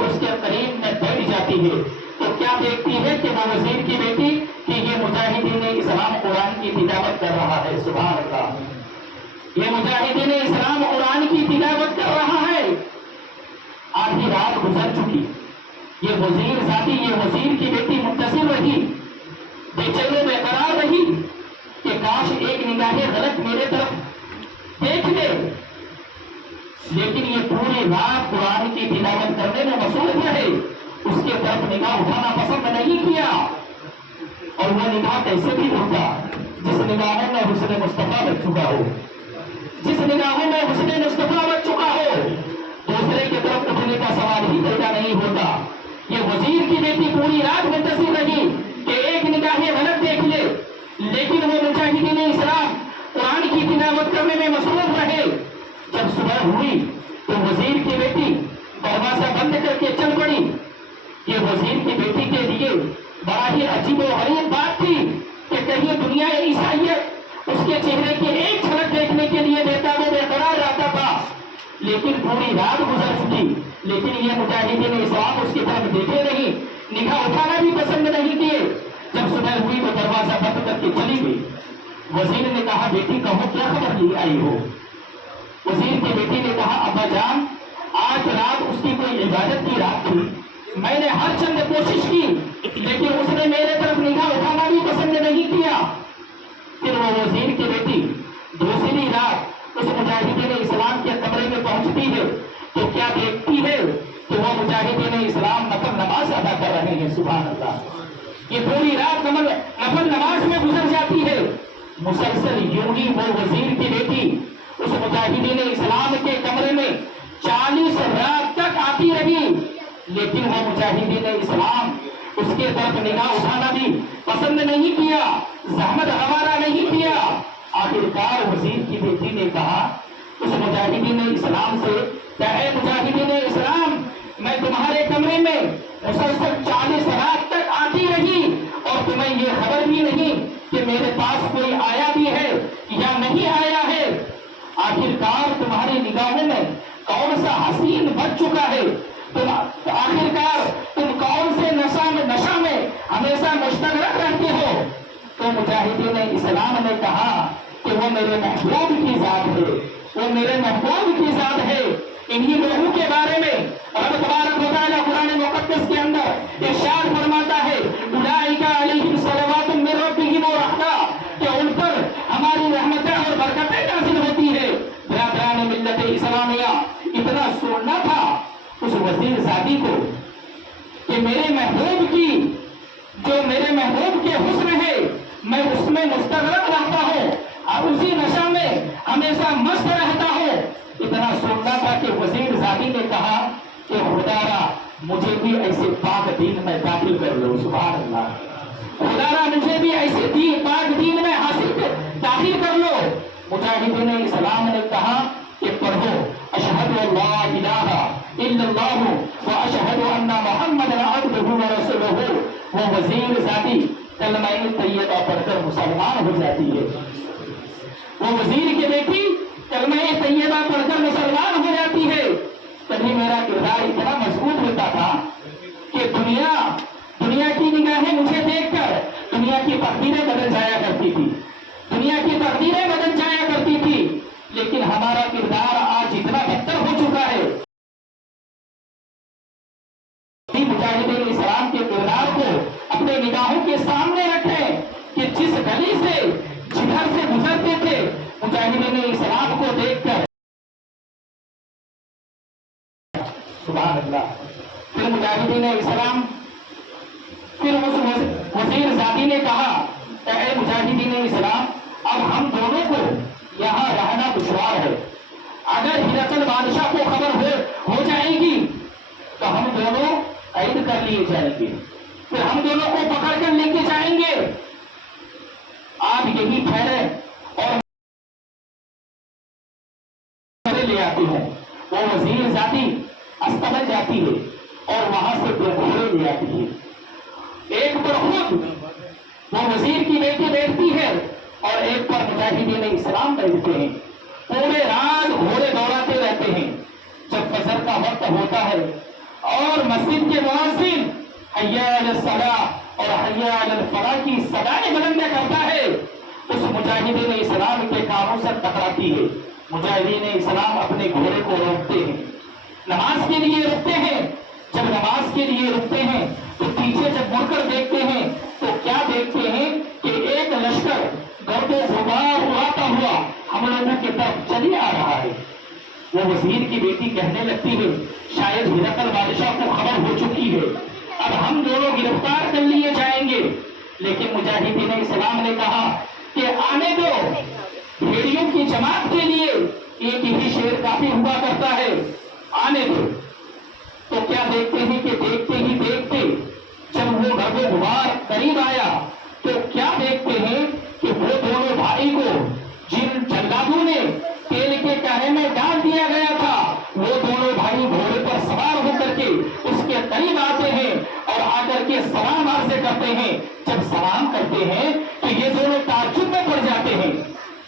اس کے قریب میں بیٹھ جاتی ہے تو کیا دیکھتی ہے کہ وہ وزیر کی بیٹی کہ یہ مجاہدین اسلام قرآن کی تلاوت کر رہا ہے. سبحان اللہ. یہ مجاہدین اسلام قرآن کی تلاوت کر رہا ہے. آدھی رات گزر چکی. یہ وزیر ذاتی یہ وزیر کی بیٹی متصل رہی, بے چینی میں قرار رہی کہ کاش ایک نگاہ غلط میرے طرف دیکھ لے, لیکن یہ پوری رات قرآن کی تلاوت کرنے میں مصروف رہے. اس کے طرف نگاہ اٹھانا پسند نہیں کیا. اور وہ نگاہ کیسے بھی اٹھا جس نگاہوں میں حسن مصطفیٰ بچ چکا ہو, جس نگاہوں میں حسن مصطفیٰ بچ چکا ہو, دوسرے کی طرف اٹھنے کا سوال ہی پیدا نہیں ہوتا. یہ وزیر کی بیٹی پوری رات منتظر رہی کہ ایک نگاہ غلط دیکھ لے, لیکن وہ مجاہدین اسلام قرآن کی تلاوت کرنے میں مصروف رہے. جب صبح ہوئی تو وزیر کی بیٹی دروازہ بند کر کے چل پڑی. یہ وزیر کی بیٹی کے لیے بڑا ہی عجیب و غریب بات تھی کہ کہیں دنیا عیسائیت اس کے چہرے کی ایک جھلک دیکھنے کے لیے دیتا وہ بے قرار رہتا تھا. لیکن پوری رات گزر چکی, لیکن یہ مجاہدین اسلام اس کی طرف دیکھے نہیں, نگاہ اٹھانا بھی پسند نہیں کیے. جب صبح ہوئی تو دروازہ بند کر کے چلی گئی. وزیر نے کہا بیٹی کہو کیا خبر لی آئی ہو. وزیر کی بیٹی نے کہا ابا جان آج رات اس کی کوئی عبادت کی رات تھی, میں نے ہر چند کوشش کی لیکن اس نے میرے طرف نگاہ اٹھانا بھی پسند نہیں کیا. پھر وہ وزیر کی بیٹی دوسری رات اس مجاہدین اسلام کے کمرے میں پہنچتی ہے تو کیا دیکھتی ہے کہ وہ مجاہدین اسلام نفل نماز ادا کر رہے ہیں. سبحان اللہ. یہ پوری رات نفل نماز میں گزر جاتی ہے. مسلسل یوں ہی وہ وزیر کی بیٹی اس مجاہدین اسلام کے کمرے میں 40 رات تک آتی رہی, لیکن وہ مجاہدین اسلام اس کے طرف نگاہ اٹھانا بھی پسند نہیں کیا, زحمت ہمارا نہیں کیا. آخرکار وزیر کی بیٹی نے کہا اس مجاہدین اسلام سے کہ اے مجاہدین اسلام میں تمہارے کمرے میں مسلسل 40 رات تک آتی رہی اور تمہیں یہ خبر بھی نہیں کہ میرے پاس کوئی آیا بھی ہے یا نہیں آیا ہے. آخرکار تمہاری نگاہوں میں کون سا حسین بچ چکا ہے, آخرکار تم کون سے نشہ میں ہمیشہ مشتغل رہتے ہو. تو مجاہدین اسلام نے کہا کہ وہ میرے محبوب کی ذات ہے, وہ میرے محبوب کی ذات ہے. انہی لوگوں کے بارے میں رب تبارک و تعالیٰ قرآن مقدس کے اندر ارشاد فرماتا ہے اولئک علیہم صلوات من ربہم ورحمہ, کہ ان پر ہماری رحمتیں اور برکتیں نازل ہوتی ہے. برادران ملت اسلامیہ, اتنا سننا تھا اس وزیر ذاتی کو کہ میرے محبوب کی جو میرے محبوب کے حسن ہے میں اس میں مستغرق رہتا ہوں اور اسی نشہ میں ہمیشہ مست رہتا ہوں. اتنا سننا تھا کہ وزیر ذاتی نے کہا کہ خدارا مجھے بھی ایسے پاک دین میں داخل کر لو. سبحان اللہ. خدارا مجھے بھی ایسے پاک دین میں داخل کر لو. مجاہدین اسلام نے کہا کہ پڑھو اشہد اللہ الہ الا اللہ و اشہد ان محمد عبدہ و رسولہ. وہ وزیر ذاتی کلمہ طیبہ پڑھ کر مسلمان ہو جاتی ہے. وہ وزیر کی بیٹی کلمہ طیبہ پڑھ کر مسلمان ہو جاتی ہے. کبھی میرا کردار اتنا مضبوط ہوتا تھا کہ دنیا کی نگاہیں مجھے دیکھ کر دنیا کی تقدیریں بدل جایا کرتی تھی, دنیا کی تقدیریں بدل جایا کرتی تھی. لیکن ہمارا کردار آج اتنا بہتر ہو چکا ہے. مجاہدین اسلام کے کردار کو اپنے نگاہوں کے سامنے رکھیں کہ جس گلی سے جدھر سے گزرتے تھے مجاہدین اسلام کو دیکھ کر سبحان اللہ. پھر مجاہدین اسلام پھر اس وزیر ذاتی نے کہا اے مجاہدین اسلام اب ہم دونوں کو یہاں رہنا دشوار ہے. اگر ہرقل بادشاہ کو خبر ہو جائے گی تو ہم دونوں قید کر لیے جائیں گے, پھر ہم دونوں کو پکڑ کر لے کے جائیں گے. آپ یہی ٹھہرے اور لے آتی ہوں. وہ وزیر ذاتی استبل جاتی ہے اور وہاں سے دو گھوڑے لے آتی ہے. ایک پر خود وہ وزیر کی بیٹی بیٹھتی ہے اور ایک پر مجاہدین اسلام بیٹھتے ہیں. پورے رات گھوڑے دوڑاتے رہتے ہیں. جب فجر کا وقت ہوتا ہے اور مسجد کے مؤذن حی علی الصلاۃ اور حی علی الفلاح کی صدائیں بلند کرتا ہے، اس مجاہدین اسلام کے کانوں سے ٹکراتی ہے۔ مجاہدین اسلام اپنے گھوڑے کو روکتے ہیں، نماز کے لیے رکتے ہیں۔ جب نماز کے لیے رکتے ہیں تو پیچھے جب مڑ کر دیکھتے ہیں تو کیا دیکھتے ہیں کہ ایک لشکر گرد و غبار اڑاتا ہوا ہم لوگوں کی طرف چلی آ رہا ہے۔ وہ وزیر کی بیٹی کہنے لگتی ہے شاید ہرقل بادشاہ کو خبر ہو چکی ہے، اب ہم دونوں گرفتار کر لیے جائیں گے۔ لیکن مجاہدین اسلام نے کہا کہ آنے دو، بھیڑیوں کی جماعت کے لیے ایک ہی شیر کافی ہوا کرتا ہے، آنے دو۔ تو کیا دیکھتے ہیں کہ دیکھتے ہی دیکھتے جب وہ گرد و غبار قریب آیا تو کیا دیکھتے ہیں کہ وہ دونوں بھائی کو جن جلادوں نے تیل کے کہے میں ڈال دیا گیا تھا، وہ دونوں بھائی گھوڑے پر سوار ہو کر کے اس کے قریب آتے ہیں اور آ کر کے سلام عرض کرتے ہیں۔ جب سلام کرتے ہیں تو یہ دونوں تعجب میں پڑ جاتے ہیں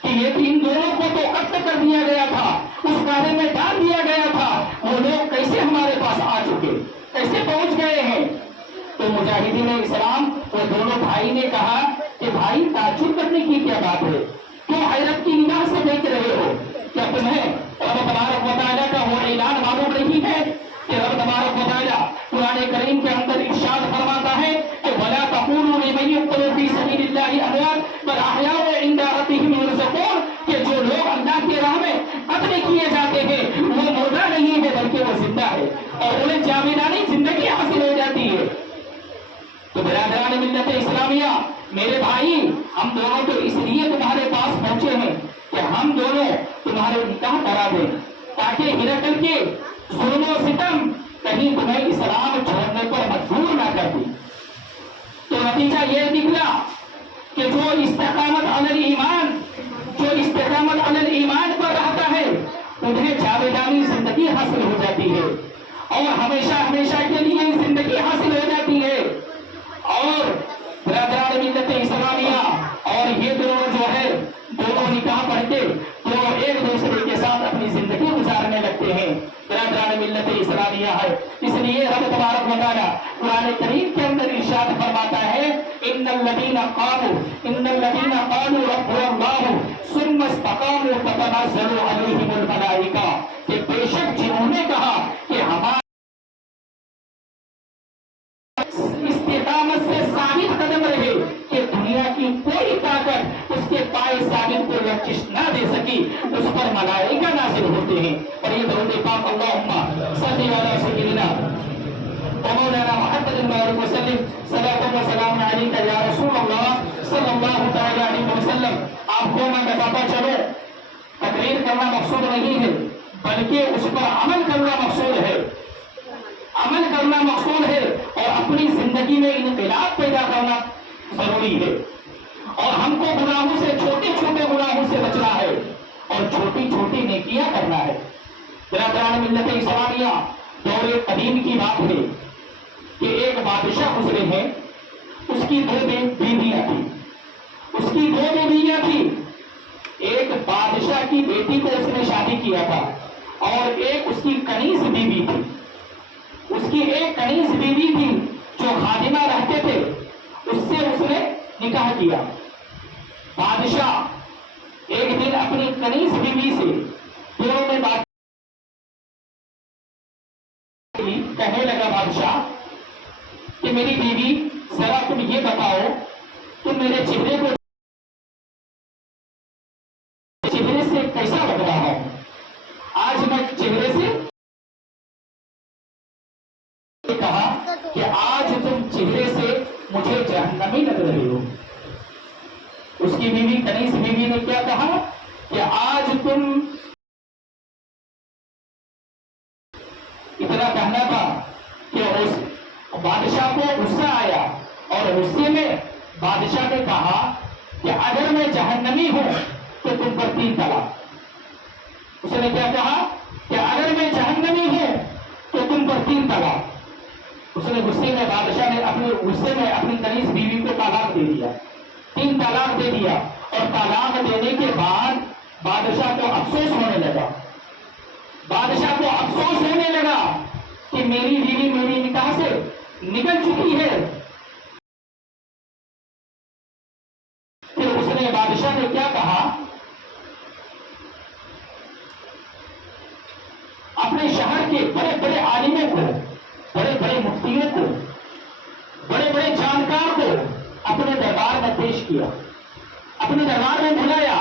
کہ یہ ان دونوں کو تو قتل کر دیا گیا تھا، اس گاڑی میں ڈال دیا گیا تھا، وہ لوگ کیسے ہمارے پاس آ چکے، کیسے پہنچ گئے ہیں؟ تو مجاہدین اسلام وہ دونوں بھائی نے کہا کہ بھائی تعجب کرنے کی کیا بات ہے، کیوں حیرت کی نگاہ سے دیکھ رہے ہو؟ کیا تمہیں رب تبارک و تعالیٰ کا وہ اعلان معلوم نہیں ہے کہ رب تبارک و تعالیٰ قرآن کریم کے اندر ارشاد فرماتا ہے کہ وَلَا تَقُولُوا لِمَن يُقْتَلُ فِي سَبِيلِ اللَّهِ أَمْوَاتٌ بَلْ أَحْيَاءٌ عِندَ رَبِّهِمْ يُرْزَقُونَ، کہ جو لوگ اللہ کی راہ میں قتل کیے جاتے ہیں وہ مردہ نہیں ہے بلکہ وہ زندہ ہے اور انہیں جاویدانی زندگی حاصل ہو جاتی ہے۔ تو برادران ملت اسلامیہ، میرے بھائی، ہم دونوں تو اس لیے تمہارے پاس پہنچے ہیں کہ ہم دونوں تمہارے نکاح کرا دیں تاکہ ہرقل کے ظلم و ستم کہیں تمہیں اسلام چھوڑنے پر مجبور نہ کر دیں۔ تو نتیجہ یہ نکلا کہ جو استقامت علی ایمان، جو استقامت علی ایمان پر رہتا ہے انہیں جاویدانی زندگی حاصل ہو جاتی ہے اور ہمیشہ ہمیشہ کے لیے زندگی حاصل ہو جاتی ہے۔ اور برادران ملت اسلامیہ، اور یہ دونوں جو ہے دونوں نکاح پڑھ کے دونوں ایک دوسرے کے ساتھ اپنی زندگی گزارنے لگتے ہیں۔ برادران ملت اسلامیہ ہے، اس لیے رب تبارک و تعالیٰ قرآن کریم کے اندر ارشاد فرماتا ہے ان الذین قالوا ربنا اللہ ثم استقاموا تتنزل علیہم الملائکہ، کہ بے شک جنہوں نے کہا کہ ہمارا استقامت سے ثابت قدم رہے کہ دنیا کی کوئی طاقت اس کے پائے ثابت کو لرزش نہ دے سکی، اس پر ملائکہ نازل ہوتے ہیں۔ اور یہ درود پاک اللہم صلی علی سیدنا ومولانا محمد وآلہ وسلم، صلاۃ و سلام علیک یا رسول اللہ صلی اللہ تعالی علیہ وسلم۔ آپ کو میں بتاتا چلو، تقریر کرنا مقصود نہیں ہے بلکہ اس پر عمل کرنا مقصود ہے، عمل کرنا مقصود ہے اور اپنی زندگی میں انقلاب پیدا کرنا ضروری ہے۔ اور ہم کو گناہوں سے، چھوٹے چھوٹے گناہوں سے بچنا ہے اور چھوٹی چھوٹی نیکیاں کرنا ہے۔ برادران ملت اسلامیہ، دور قدیم کی بات ہے کہ ایک بادشاہ گزرے ہیں، اس کی دو بیویاں تھیں، اس کی دو بیویاں تھیں۔ ایک بادشاہ کی بیٹی کو اس نے شادی کیا تھا اور ایک اس کی کنیز بیوی تھی۔ اس کی ایک کنیز بیوی تھی جو خادمہ رہتے تھے، اس سے اس نے نکاح کیا۔ بادشاہ ایک دن اپنی کنیز بیوی سے دونوں میں بات کہنے لگا، بادشاہ کہ میری بیوی ذرا تم یہ بتاؤ، تم میرے چہرے کو چہرے سے کیسا لگ رہا ہوں؟ آج میں چہرے سے کہا کہ آج تم چہرے سے مجھے جہنمی لگ رہے ہو۔ اس کی بیوی کنیز بیوی نے کیا کہا کہ آج تم، اتنا کہنا تھا کہ اس بادشاہ کو غصہ آیا اور غصے میں بادشاہ نے کہا کہ اگر میں جہنمی ہوں تو تم پر 3 طلاق۔ اس نے کیا کہا کہ اگر میں جہنمی ہوں تو تم پر 3 طلاق۔ اس نے غصے میں، بادشاہ نے اپنے غصے میں اپنی کنیز بیوی کو طلاق دے دیا، 3 طلاق دے دیا۔ اور طلاق دینے کے بعد بادشاہ کو افسوس ہونے لگا، بادشاہ کو افسوس ہونے لگا کہ میری بیوی میری نکاح سے نکل چکی ہے. پھر اس نے بادشاہ نے کیا کہا, اپنے شہر کے بڑے بڑے عالموں کو, بڑے بڑے مفتیوں کو, بڑے بڑے جانکار کو اپنے دربار میں پیش کیا, اپنے دربار میں بلایا,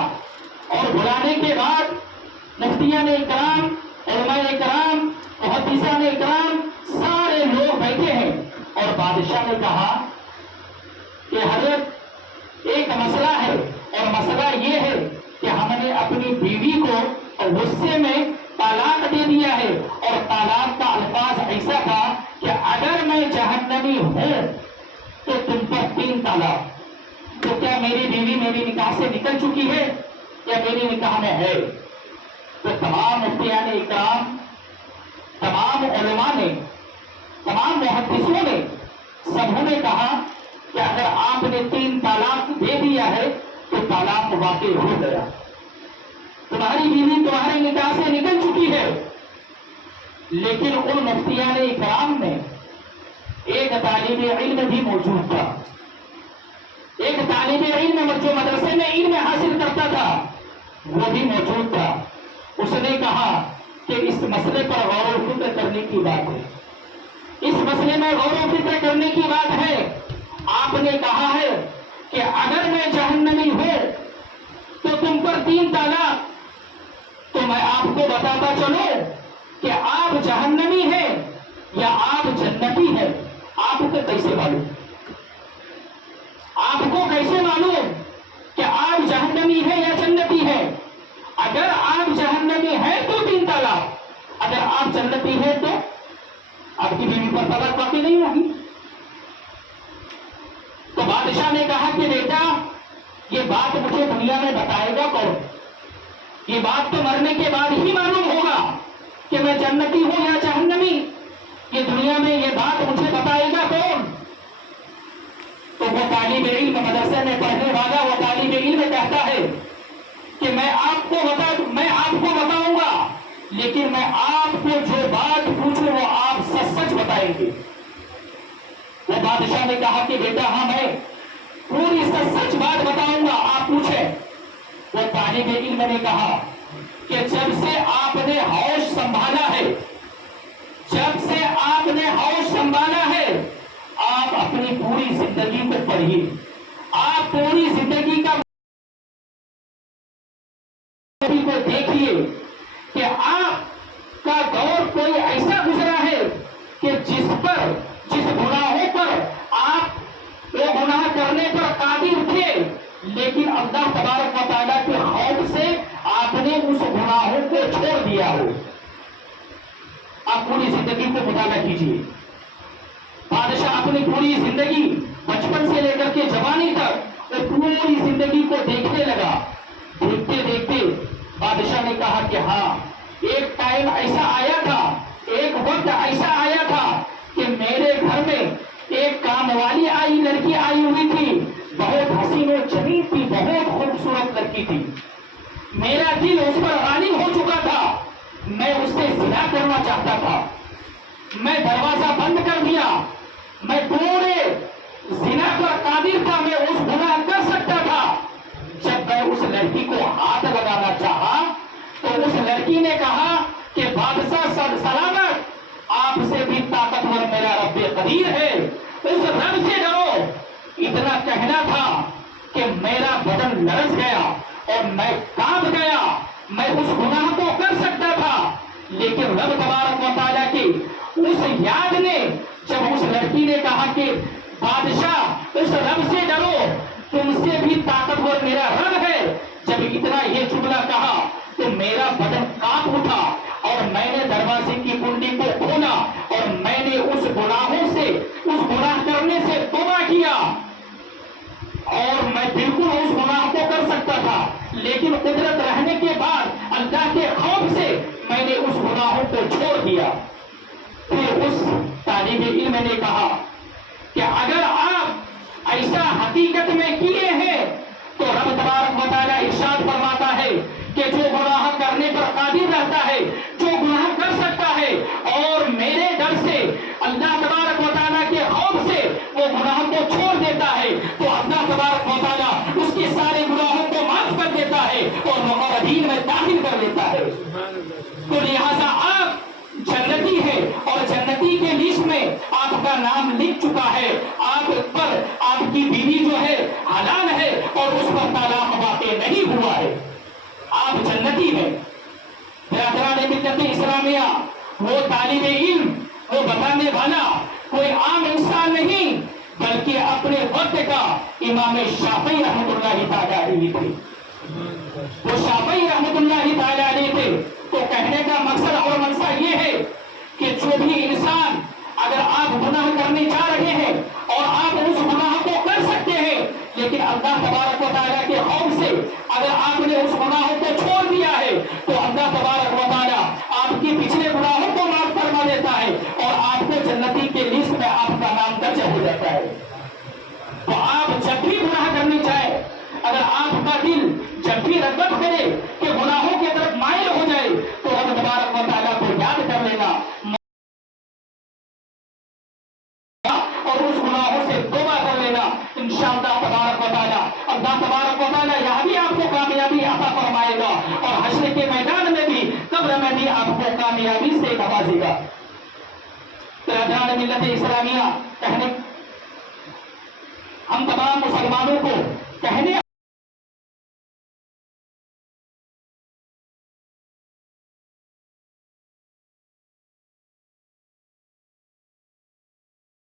اور بلانے کے بعد مفتیان اکرام, علماء اکرام, محدثان اکرام سارے لوگ بیٹھے ہیں. اور بادشاہ نے کہا کہ حضرت ایک مسئلہ ہے, اور مسئلہ یہ ہے کہ ہم نے اپنی بیوی کو غصے میں طلاق دے دیا ہے, اور طلاق کا الفاظ ایسا تھا کہ اگر میں جہنمی ہوں تو تم پر 3 طلاق. تو کیا میری بیوی میری نکاح سے نکل چکی ہے یا میری نکاح میں ہے؟ تو تمام مفتیان اکرام, تمام علماء نے, تمام محدثوں نے, سبوں نے کہا کہ اگر آپ نے 3 طلاق دے دیا ہے تو طلاق واقع ہو گیا, تمہاری بیوی تمہارے نکاح سے نکل چکی ہے. لیکن ان مفتیان اکرام میں ایک طالب علم بھی موجود تھا, ایک طالب علم جو مدرسے میں علم حاصل کرتا تھا وہ بھی موجود تھا. اس نے کہا کہ اس مسئلے پر غور و فکر کرنے کی بات ہے, اس مسئلے میں غور و فکر کرنے کی بات ہے. آپ نے کہا ہے کہ اگر میں جہنمی ہوں تو تم پر 3 طلاق, تو میں آپ کو بتاتا چلوں کہ آپ جہنمی ہیں یا آپ جنتی ہیں. آپ کو کیسے معلوم, آپ کو کیسے معلوم کہ آپ جہنمی ہیں یا جنتی ہیں؟ اگر آپ جہنمی ہیں تو 3 طلاق, اگر آپ جنتی ہیں تو آپ کی بیوی پر طلاق واقع نہیں ہوگی. تو بادشاہ نے کہا کہ بیٹا یہ بات مجھے دنیا میں بتائے گا کون؟ یہ بات تو مرنے کے بعد ہی معلوم ہوگا کہ میں جنتی ہوں یا جہنمی. یہ دنیا میں یہ بات مجھے بتائے گا کون؟ تو وہ طالب علم, مدرسے میں پڑھنے والا وہ طالب علم کہتا ہے کہ میں آپ کو بتاؤں گا, لیکن میں آپ کو جو بات پوچھوں وہ آپ سچ سچ بتائیں گے. وہ بادشاہ نے کہا کہ بیٹا ہاں میں پوری سچ سچ بات بتاؤں گا, آپ پوچھیں. وہ طالب علم نے کہا کہ جب سے آپ نے ہوش سنبھالا ہے, جب سے آپ نے ہوش سنبھالا ہے, آپ اپنی پوری زندگی کو پڑھیے, آپ پوری زندگی کا کو دیکھیے کہ آپ کا دور کوئی ایسا گزرا ہے کہ جس گناہوں پر آپ وہ گناہ کرنے پر قادر تھے, لیکن اللہ تبارک و تعالیٰ کے خوف سے آپ نے اس گناہوں کو چھوڑ دیا ہو. آپ پوری زندگی کو مطالعہ کیجیے. بادشاہ اپنی پوری زندگی بچپن سے لے کر کے جوانی تک وہ پوری زندگی کو دیکھنے لگا. دیکھتے دیکھتے بادشاہ نے کہا کہ ہاں ایک ٹائم ایسا آیا تھا, ایک وقت ایسا آیا تھا کہ میرے گھر میں ایک کام والی لڑکی آئی ہوئی تھی, بہت حسین و جمیل تھی, بہت خوبصورت لڑکی تھی. میرا دل اس پر غالب ہو چکا تھا, میں اس سے زنا کرنا چاہتا تھا. میں دروازہ بند کر دیا, میں پورے زنا پر قادر تھا, میں اس گناہ کر سکتا تھا. جب میں اس لڑکی کو ہاتھ لگانا چاہا تو اس لڑکی نے کہا کہ بادشاہ سلامت, آپ سے بھی طاقتور میرا رب قدیر ہے, اس رب سے ڈرو. اتنا کہنا تھا کہ میرا بدن لرز گیا اور میں کانپ گیا. میں اس گناہ کو کر سکتا تھا, لیکن رب تبارک و تعالیٰ کی اس یاد نے, جب اس لڑکی نے کہا کہ بادشاہ اس رب سے ڈرو, تم سے بھی طاقتور میرا رب ہے, جب اتنا یہ جملہ کہا تو میرا بدن کانپ اٹھا اور میں نے دروازے کی کنڈی کو کھولا اور میں نے اس گناہوں سے, اس گناہ کرنے سے توبہ کیا. اور میں بالکل اس گناہ کو کر سکتا تھا, لیکن قدرت رہنے کے بعد اللہ کے خوف سے میں نے اس گناہوں کو چھوڑ دیا. پھر اس طالب علم نے کہا کہ اگر آپ ایسا حقیقت میں کیے ہیں تو رب تبارک و تعالیٰ ارشاد فرماتا ہے کہ جو گناہ کرنے پر قادر رہتا ہے, جو گناہ کر سکتا ہے اور میرے ڈر سے میں داخل کر لیتا ہے. تو لہذا آپ جنتی ہے اور جنتی کے لسٹ میں آپ کا نام لکھ چکا ہے. آپ پر آپ کی بیوی جو ہے حلال ہے اور اس پر طلاق واقع نہیں ہوا ہے. آپ جنتی ہیں. برادران ملت اسلامیہ، وہ طالب علم، وہ بتانے والا کوئی عام انسان نہیں بلکہ اپنے وقت کا امام شافعی رحمۃ اللہ تعالی علیہ تھے. وہ شافعی رحمۃ اللہ تعالی علیہ تھے. تو کہنے کا مقصد اور منشا یہ ہے کہ جو بھی انسان، اگر آپ گناہ کرنے جا رہے ہیں اور آپ اس گناہ کو کر سکتے ہیں لیکن اللہ تبارک و تعالیٰ کے خوف سے اگر آپ نے اس گناہ کو چھوڑ دیا ہے تو اللہ تبارک و تعالیٰ آپ کی پچھلے گناہوں کو معاف فرما دیتا ہے اور آپ کو جنتی کے لسٹ میں آپ کا نام درج ہو جاتا ہے. تو آپ جب بھی گناہ کرنے چاہے، اگر آپ کا دل جب بھی رغبت کرے کہ گناہوں کی طرف مائل ہو جائے تو رب تبارک و تعالیٰ کو یاد کر لینا اور اس گناہوں سے توبہ کر لینا. انشاءاللہ تبارک و تعالیٰ اللہ تبارک و تعالیٰ یہاں بھی آپ کو کامیابی عطا فرمائے گا اور حشر کے میدان میں بھی، قبر میں بھی آپ کو کامیابی سے نوازے گا. برادران ملت اسلامیہ، ہم تمام مسلمانوں کو کہنے